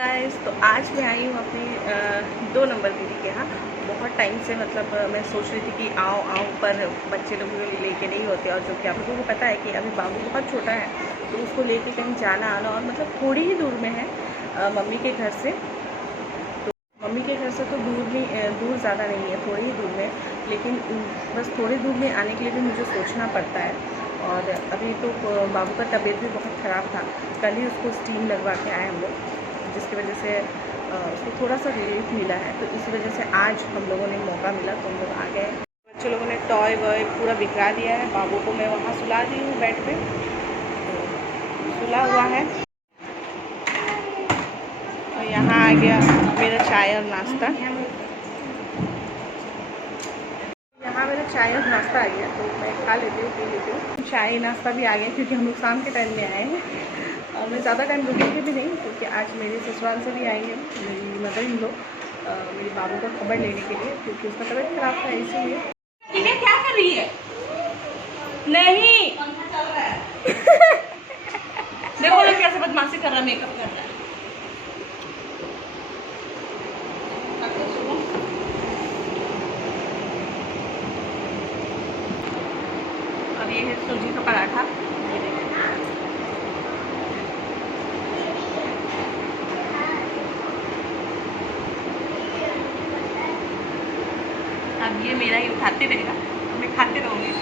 Guys, तो आज मैं आई हूँ अपनी 2 नंबर दीदी के यहाँ। बहुत टाइम से मतलब मैं सोच रही थी कि आऊँ आऊँ, पर बच्चे लोग लेके नहीं होते। और जो कि आप लोगों को पता है कि अभी बाबू बहुत छोटा है, तो उसको लेके कहीं जाना आना, और मतलब थोड़ी ही दूर में है मम्मी के घर से। तो मम्मी के घर से तो दूर ज़्यादा नहीं है, थोड़ी ही दूर में, लेकिन बस थोड़ी दूर में आने के लिए भी मुझे सोचना पड़ता है। और अभी तो बाबू का तबीयत भी बहुत ख़राब था। कल ही उसको स्टीम लगवा के आए हम लोग, जिसकी वजह से उसको थोड़ा सा रिलीफ मिला है। तो इसी वजह से आज हम लोगों ने मौका मिला तो हम लोग आ गए। बच्चे लोगों ने टॉय वॉय पूरा बिखरा दिया है। बाबू को मैं वहाँ सुला दी हूँ बेड पे, तो सुला हुआ है। और यहाँ आ गया मेरा चाय और नाश्ता। यहाँ मेरा चाय और नाश्ता आ गया, तो मैं खा लेती हूँ, पी लेती हूँ। चाय नाश्ता भी आ गया, क्योंकि हम लोग शाम के टाइम में आए हैं और मैं ज़्यादा टाइम रुकेंगे भी नहीं, क्योंकि आज मेरे ससुराल से भी आएंगे मेरी मदर इन लोग मेरे बाबू का खबर लेने के लिए, क्योंकि उसका तबीयत खराब था, इसीलिए। ठीक है, क्या कर रही है? नहीं देखो लोग कैसे बदमाशी कर रहा है, मेकअप कर रहा है। और ये है सूजी का पराठा। अब ये मेरा ही उठाते रहेगा, मैं खाते रहूँगी।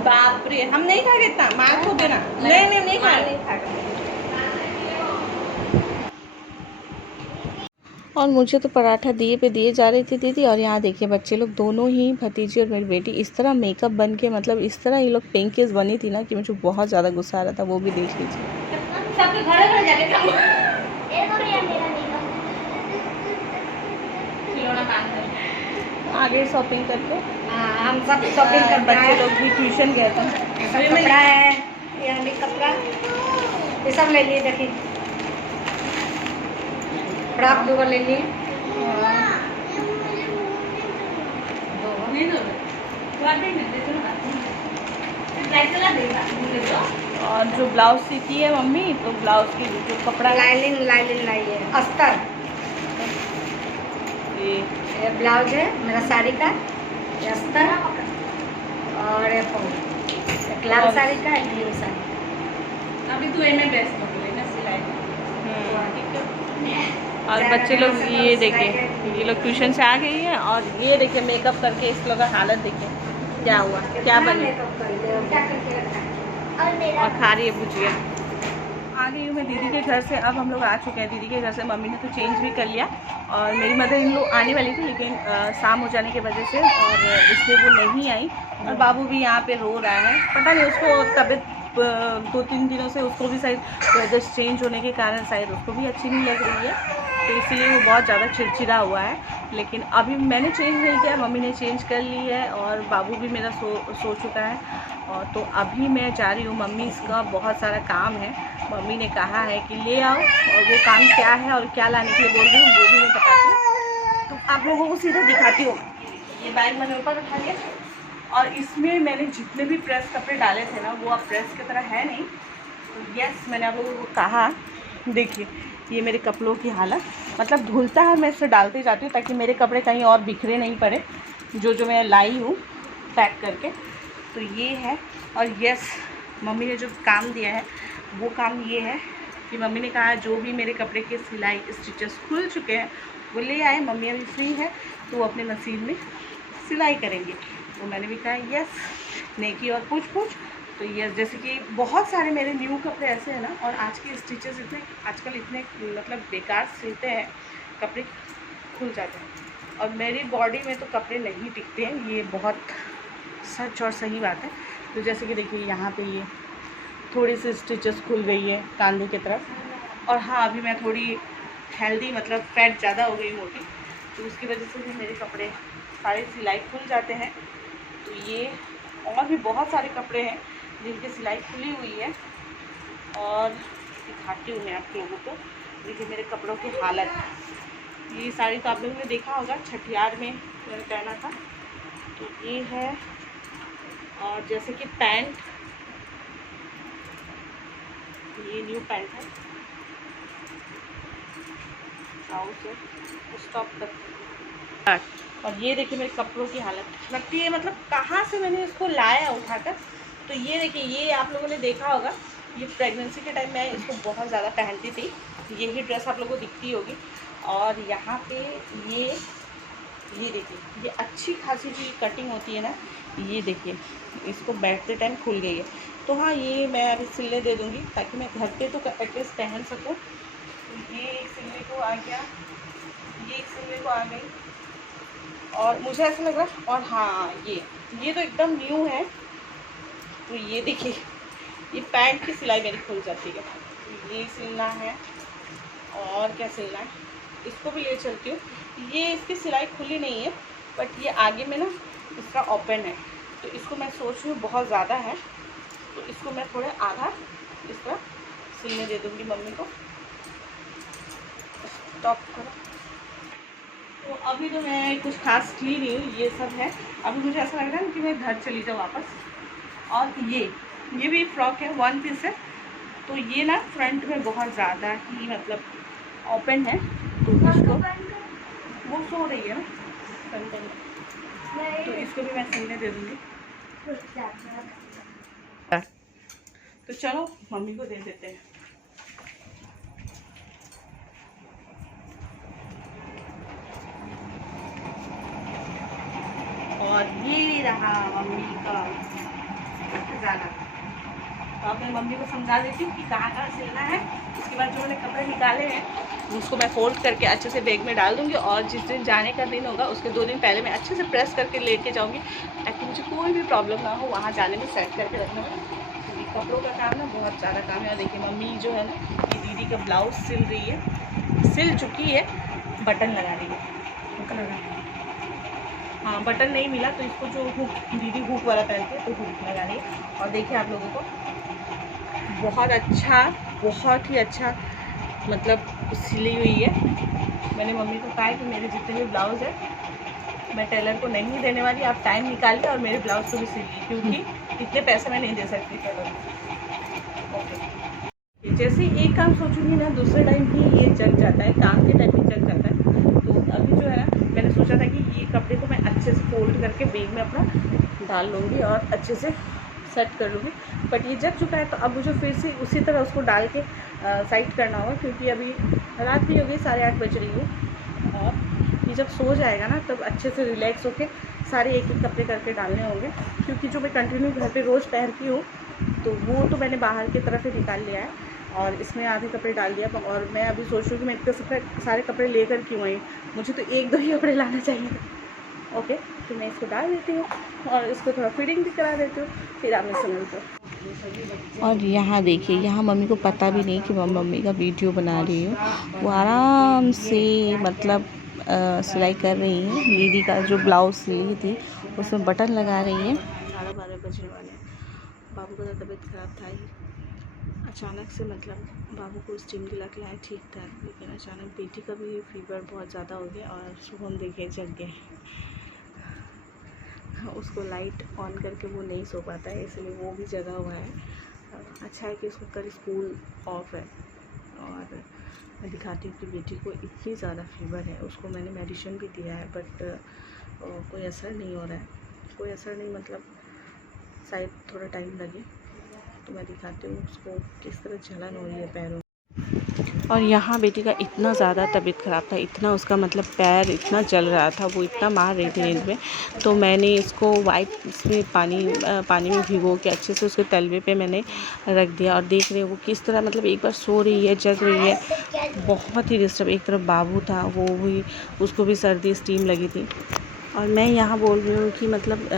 बाप रे, हम नहीं खाएंगे इतना, मार को देना। नहीं खाएंगे। और मुझे तो पराठा दिए पे दिए जा रही थी दीदी। और यहाँ देखिए बच्चे लोग दोनों ही, भतीजी और मेरी बेटी, इस तरह मेकअप बन के, मतलब इस तरह ये लोग पिंकिश बनी थी ना कि मुझे बहुत ज़्यादा गुस्सा आ रहा था। वो भी देख लीजिए। आगे शॉपिंग करके हम सब शॉपिंग कर, बच्चे लोग भी ट्यूशन गए थे। कपड़ा है, ये कपड़ा, ये सब ले लिए। देखिए फ्रॉक 2 ले लिए। और जो ब्लाउज सीती है मम्मी, तो ब्लाउज की जो कपड़ा लाइनिंग लाई है, अस्तर। ये ब्लाउज है मेरा साड़ी का, ये अस्तर। और एक लाल साड़ी का, एक नीली साड़ी का। अभी तू में बेस्ट ना सिलाई। और बच्चे लोग ये देखिए, ये लोग ट्यूशन से आ गई है। और ये देखिए मेकअप करके इस लोग का हालत देखिए क्या हुआ, क्या बने। और खा रही है भुजिया। आ गई हूँ मैं दीदी के घर से। अब हम लोग आ चुके हैं दीदी के घर से। मम्मी ने तो चेंज भी कर लिया, और मेरी मदर इन लोग आने वाली थी, लेकिन शाम हो जाने की वजह से और इसलिए वो नहीं आई। और बाबू भी यहाँ पे रो रहा है, पता नहीं उसको तबीयत 2-3 दिनों से उसको भी शायद वेदर चेंज होने के कारण शायद उसको भी अच्छी नहीं लग रही है, तो इसीलिए वो बहुत ज़्यादा चिड़चिड़ा हुआ है। लेकिन अभी मैंने चेंज नहीं किया, मम्मी ने चेंज कर ली है। और बाबू भी मेरा सो चुका है। और तो अभी मैं जा रही हूँ, मम्मी इसका बहुत सारा काम है, मम्मी ने कहा है कि ले आओ, और वो काम क्या है और क्या लाने के लिए बोल रही हूँ वो भी मैं बताती हूँ। तो आप लोगों को सीधा दिखाती हूँ। ये बैग मैंने ऊपर उठा लिया, और इसमें मैंने जितने भी प्रेस कपड़े डाले थे ना, वो अब प्रेस की तरह है नहीं। तो यस, मैंने आप लोगों को कहा, देखिए ये मेरे कपड़ों की हालत, मतलब धुलता है, मैं इसे डालती जाती हूँ ताकि मेरे कपड़े कहीं और बिखरे नहीं पड़े, जो मैं लाई हूँ पैक करके। तो ये है। और यस, मम्मी ने जो काम दिया है वो काम ये है कि मम्मी ने कहा जो भी मेरे कपड़े के सिलाई स्टिचेस खुल चुके हैं वो ले आए। मम्मी अभी फ्री है तो वो अपने मशीन में सिलाई करेंगे। तो मैंने भी कहा यस, नेकी और पूछ। तो यस, जैसे कि बहुत सारे मेरे न्यू कपड़े ऐसे हैं ना, और आज के स्टिचेस आजकल इतने मतलब बेकार सिलते हैं, कपड़े खुल जाते हैं। और मेरी बॉडी में तो कपड़े नहीं टिकते हैं, ये बहुत सच और सही बात है। तो जैसे कि देखिए यहाँ पे ये थोड़ी सी स्टिचेस खुल गई है कांधे की तरफ। और हाँ, अभी मैं थोड़ी हेल्दी, मतलब फैट ज़्यादा हो गई मोटी, तो उसकी वजह से भी मेरे कपड़े सारे सिलाई खुल जाते हैं। तो ये और भी बहुत सारे कपड़े हैं जिनकी सिलाई खुली हुई है, और दिखाती हूँ मैं आप लोगों को। देखिए मेरे कपड़ों की हालत। ये साड़ी तो आप लोगों ने देखा होगा, छठियार में मैंने पहना था। तो ये है। और जैसे कि पैंट, ये न्यू पैंट है, ब्लाउज है, स्टॉप तक। और ये देखिए मेरे कपड़ों की हालत लगती है, मतलब कहाँ से मैंने इसको लाया उठाकर। तो ये देखिए, ये आप लोगों ने देखा होगा, ये प्रेगनेंसी के टाइम मैं इसको बहुत ज़्यादा पहनती थी। यही ड्रेस आप लोगों को दिखती होगी। और यहाँ पे ये देखिए, ये अच्छी खासी जो कटिंग होती है ना, ये देखिए इसको बैठते टाइम खुल गई है। तो हाँ, ये मैं अभी सिलने दे दूँगी ताकि मैं घर पे तो एटलीस्ट पहन सकूँ। तो ये एक सिलने को आ गया, ये एक सिलने को आ गई, और मुझे ऐसा लग रहा। और हाँ, ये तो एकदम न्यू है। तो ये देखिए, ये पैंट की सिलाई मेरी खुल जाती है। तो ये सिलना है, और क्या सिलना है, इसको भी ले चलती हूँ। ये इसकी सिलाई खुली नहीं है, बट ये आगे में ना इसका ओपन है। तो इसको मैं सोच रही हूँ बहुत ज़्यादा है, तो इसको मैं थोड़ा आधा इस तरह सिलने दे दूँगी मम्मी को। स्टॉप करो। तो अभी तो मैं कुछ खास की नहीं हूँ, ये सब है। अभी मुझे ऐसा लग रहा है कि मैं घर चली जाऊँ वापस। और ये भी फ्रॉक है, 1 पीस है। तो ये ना फ्रंट में बहुत ज़्यादा ही मतलब ओपन है, तो इसको वो सो रही है ना फ्रंट में, तो इसको भी मैं सिलने दे दूँगी। तो चलो मम्मी को दे देते हैं। और ये रहा मम्मी का खजाना। तो अब मैं मम्मी को समझा देती हूँ कि कहाँ कहाँ सिलना है। उसके बाद जो मैंने कपड़े निकाले हैं उसको मैं फोल्ड करके अच्छे से बैग में डाल दूँगी। और जिस दिन जाने का दिन होगा उसके 2 दिन पहले मैं अच्छे से प्रेस करके लेके जाऊँगी, ताकि मुझे कोई भी प्रॉब्लम ना हो वहाँ जाने में, सेट करके रखने में। क्योंकि कपड़ों का काम ना बहुत ज़्यादा काम है। और देखिए मम्मी जो है ना, ये दीदी का ब्लाउज सिल रही है, सिल चुकी है, बटन लगा रही है। हाँ, बटन नहीं मिला तो इसको जो हुक, दीदी हुक वाला पहनती है, तो हुक लगा रही है। और देखिए आप लोगों को बहुत अच्छा, बहुत ही अच्छा मतलब सिली हुई है। मैंने मम्मी को कहा है कि मेरे जितने भी ब्लाउज़ है मैं टेलर को नहीं देने वाली, आप टाइम निकालिए और मेरे ब्लाउज़ को भी सिलिए, क्योंकि इतने पैसे मैं नहीं दे सकती टेलर को। ओके, जैसे एक काम सोचूंगी ना, दूसरे टाइम भी ये जग जाता है, काम के टाइम भी जग जाता है। तो अभी जो है ना, मैंने सोचा था कि ये कपड़े को मैं अच्छे से फोल्ड करके बैग में अपना डाल लूँगी और अच्छे से सेट कर लूँगी। बट ये जग चुका है, तो अब मुझे फिर से उसी तरह उसको डाल के साइड करना होगा, क्योंकि अभी रात भी हो गई, 8:30 बज रही है। और ये जब सो जाएगा ना, तब अच्छे से रिलैक्स होके सारे एक एक कपड़े करके डालने होंगे। क्योंकि जो मैं कंटिन्यू घर पे रोज़ पहनती हूँ, तो वो तो मैंने बाहर की तरफ ही निकाल लिया है और इसमें आधे कपड़े डाल दिया। और मैं अभी सोच रही हूँ कि मैं इतने सारे कपड़े लेकर क्यों आई, मुझे तो 1-2 ही कपड़े लाना चाहिए। ओके, तो मैं इसको डाल देती हूँ और इसको थोड़ा फिटिंग भी करा देती हूँ, फिर आप मैं मिलते हो। और यहाँ देखिए, यहाँ मम्मी को पता भी नहीं कि मैं मम्मी का वीडियो बना रही हूँ। वो आराम से मतलब सिलाई कर रही है। दीदी का जो ब्लाउज सिली थी उसमें बटन लगा रही है। 12:30 बजने वाले हैं। बाबू का तबीयत ख़राब था ही अचानक से, मतलब बाबू को स्टीम दिलाए ठीक था, लेकिन अचानक बेटी का भी फीवर बहुत ज़्यादा हो गया और सुबह हम देखे जग गए। उसको लाइट ऑन करके वो नहीं सो पाता है, इसलिए वो भी जगा हुआ है। अच्छा है कि उसको कल स्कूल ऑफ है। और मैं दिखाती हूँ कि बेटी को इतनी ज़्यादा फीवर है, उसको मैंने मेडिसिन भी दिया है, बट कोई असर नहीं हो रहा है। कोई असर नहीं मतलब शायद थोड़ा टाइम लगे। तो मैं दिखाती हूँ उसको किस तरह जलन हो रही है पैरों। और यहाँ बेटी का इतना ज़्यादा तबीयत ख़राब था, इतना उसका मतलब पैर इतना जल रहा था, वो इतना मार रही थी नींद में। तो मैंने इसको वाइट इसमें पानी में भिगो के अच्छे से उसके तलवे पे मैंने रख दिया। और देख रहे हो वो किस तरह मतलब एक बार सो रही है, जग रही है, बहुत ही डिस्टर्ब। एक तरफ बाबू था, वो भी, उसको भी सर्दी स्टीम लगी थी। और मैं यहाँ बोल रही हूँ कि मतलब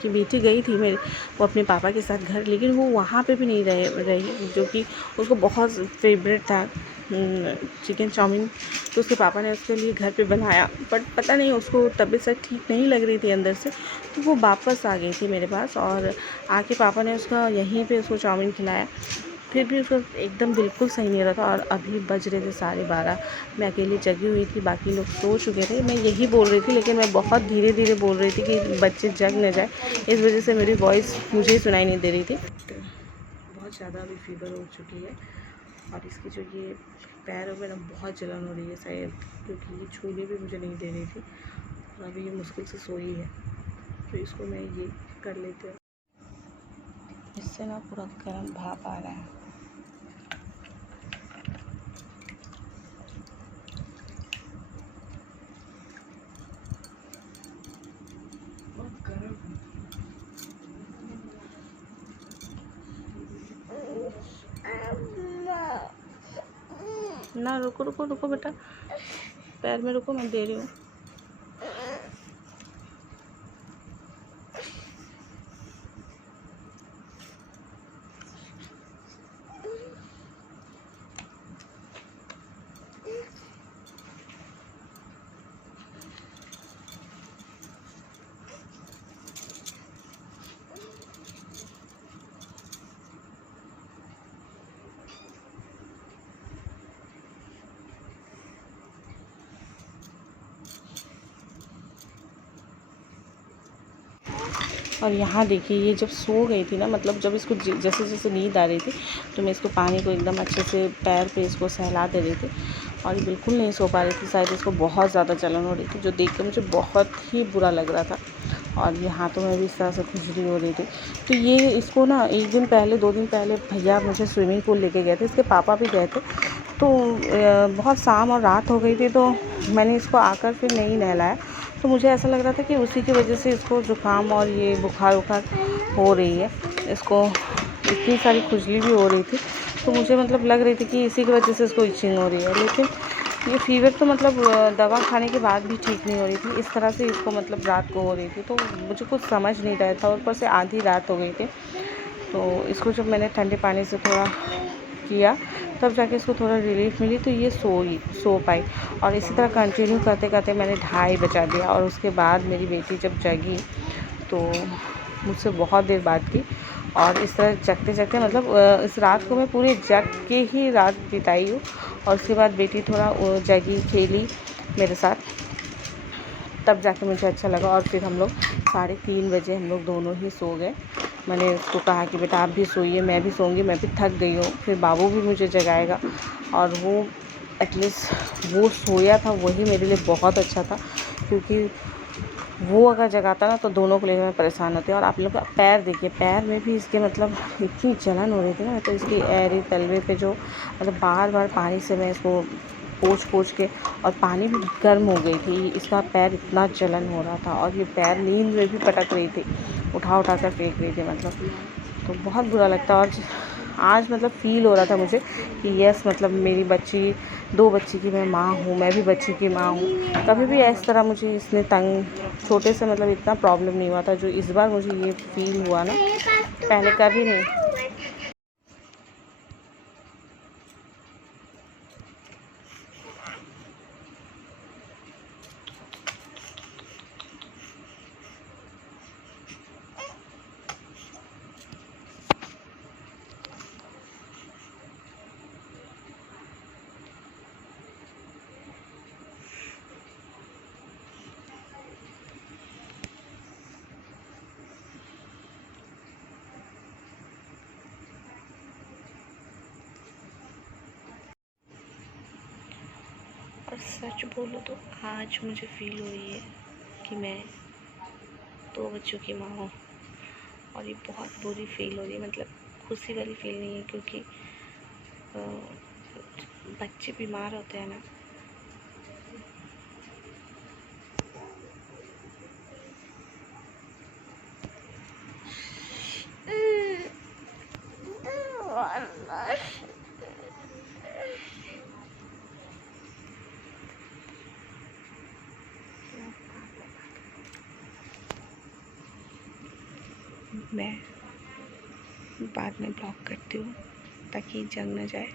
कि बेटी गई थी मेरे वो अपने पापा के साथ घर, लेकिन वो वहाँ पे भी नहीं रही जो कि उसको बहुत फेवरेट था चिकन चाउमीन। तो उसके पापा ने उसके लिए घर पे बनाया, बट पता नहीं उसको तबीयत से ठीक नहीं लग रही थी अंदर से, तो वो वापस आ गई थी मेरे पास। और आके पापा ने उसका यहीं पे उसको चाउमीन खिलाया, फिर भी उसको एकदम बिल्कुल सही नहीं रहा था। और अभी बज रहे थे 12:30, मैं अकेली जगी हुई थी, बाकी लोग सो चुके थे। मैं यही बोल रही थी, लेकिन मैं बहुत धीरे धीरे बोल रही थी कि बच्चे जग न जाए, इस वजह से मेरी वॉइस मुझे ही सुनाई नहीं दे रही थी। बहुत ज़्यादा अभी फीवर हो चुकी है और इसकी जो ये पैरों में ना बहुत जलन हो रही है शायद, क्योंकि ये छूने भी मुझे नहीं दे रही थी। और अभी ये मुश्किल से सोई है, तो इसको मैं ये कर लेती हूँ। इससे ना पूरा गर्म भाप आ रहा है। ना रुको रुको रुको बेटा, पैर में रुको, मैं दे रही हूँ। और यहाँ देखिए, ये जब सो गई थी ना, मतलब जब इसको जैसे जैसे नींद आ रही थी, तो मैं इसको पानी को एकदम अच्छे से पैर पे इसको सहला दे रही थी, और ये बिल्कुल नहीं सो पा रही थी। शायद इसको बहुत ज़्यादा जलन हो रही थी, जो देख के मुझे बहुत ही बुरा लग रहा था। और ये हाथों में भी इस तरह से खुजली हो रही थी। तो ये इसको ना 1 दिन पहले 2 दिन पहले भैया मुझे स्विमिंग पूल लेके गए थे, इसके पापा भी गए थे। तो बहुत शाम और रात हो गई थी, तो मैंने इसको आकर फिर नहीं नहलाया। तो मुझे ऐसा लग रहा था कि उसी की वजह से इसको ज़ुकाम और ये बुखार हो रही है। इसको इतनी सारी खुजली भी हो रही थी, तो मुझे मतलब लग रही थी कि इसी की वजह से इसको इचिंग हो रही है। लेकिन ये फ़ीवर तो मतलब दवा खाने के बाद भी ठीक नहीं हो रही थी। इस तरह से इसको मतलब रात को हो रही थी, तो मुझे कुछ समझ नहीं रहा था। ऊपर से आधी रात हो गई थी, तो इसको जब मैंने ठंडे पानी से थोड़ा किया, तब जाके इसको थोड़ा रिलीफ मिली, तो ये सो पाई। और इसी तरह कंटिन्यू करते करते मैंने 2:30 बजा दिया। और उसके बाद मेरी बेटी जब जगी, तो मुझसे बहुत देर बात की। और इस तरह जगते जगते मतलब इस रात को मैं पूरी जग के ही रात बिताई हूँ। और उसके बाद बेटी थोड़ा जगी, खेली मेरे साथ, तब जाके मुझे अच्छा लगा। और फिर हम लोग 3:30 बजे हम लोग दोनों ही सो गए। मैंने उसको कहा कि बेटा आप भी सोइए, मैं भी सोऊंगी, मैं भी थक गई हूँ, फिर बाबू भी मुझे जगाएगा। और वो एटलीस्ट वो सोया था, वही मेरे लिए बहुत अच्छा था, क्योंकि वो अगर जगाता ना तो दोनों को लेकर मैं परेशान होती। और आप लोग का पैर देखिए, पैर में भी इसके मतलब इतनी जलन हो रही थी ना, तो इसकी एड़ी तलवे पे जो मतलब बार बार पानी से मैं इसको पोंछ के, और पानी भी गर्म हो गई थी, इसका पैर इतना जलन हो रहा था। और ये पैर नींद में भी पटक रही थी, उठा कर फेंक रही थी मतलब। तो बहुत बुरा लगता। और आज मतलब फ़ील हो रहा था मुझे कि यस, मतलब मेरी बच्ची 2 बच्ची की मैं माँ हूँ, मैं भी बच्ची की माँ हूँ। कभी भी इस तरह मुझे इसने छोटे से मतलब इतना प्रॉब्लम नहीं हुआ था, जो इस बार मुझे ये फ़ील हुआ ना, पहले कभी नहीं। और सच बोलो तो आज मुझे फ़ील हो रही है कि मैं 2 बच्चों की माँ हूँ। और ये बहुत बुरी फ़ील हो रही है, मतलब खुशी वाली फ़ील नहीं है, क्योंकि बच्चे बीमार होते हैं ना, मैं बाद में ब्लॉक करती हूँ ताकि जंग न जाए।